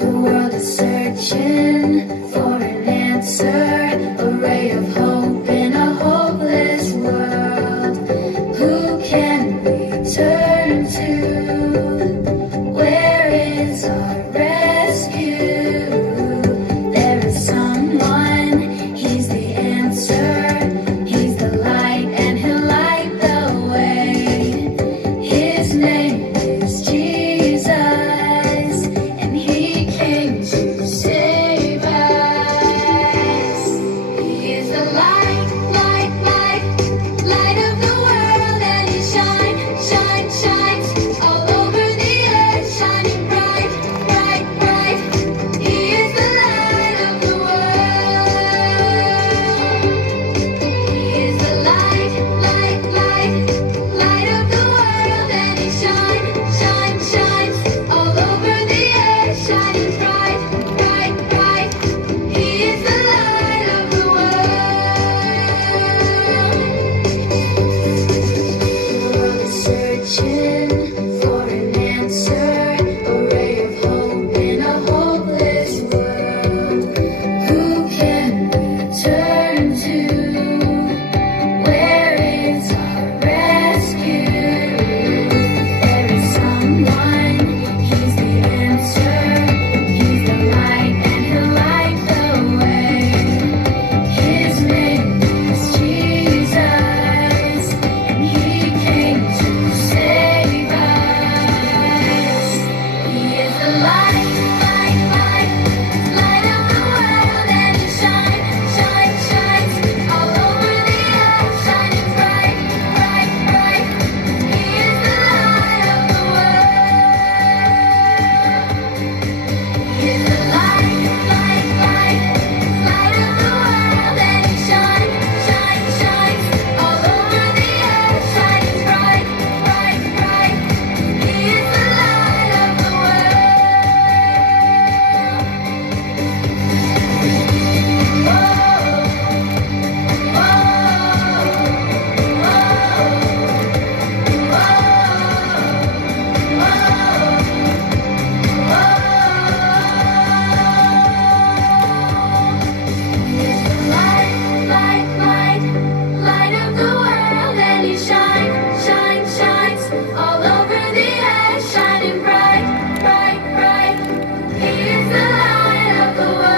The world is searching for an answer, a ray of hope in a hopeless world. Who can we turn to? Where is our rescue? There is someone, he's the answer. He's the light and he'll light the way. His name is Jesus, and he came to save us. He is the light, light, light, light of the world, and he shines all over the earth, shining bright, bright, bright. He is the light of the world. He is the light, light, light, light of the world, and he shines all over the earth, shining bright, bright, bright. He is the light of the world. The world is searching for an answer, a ray of hope in a hopeless world. Who can we turn to? Where is our rescue? There is someone, he's the answer. He's the light and he'll light the way. His name is Jesus, and he came to save us. He is the light, light, light, light of the world, and he shines all over the earth, shining bright, bright, bright. He is the light of the world. He is the light, light, light, light of the world, and he shines all over the earth, shining bright, bright, bright. He is the light of the world. He is the light, light, light, light of the world, and he shines all over the earth, shining bright, bright, bright. He is the light of the world.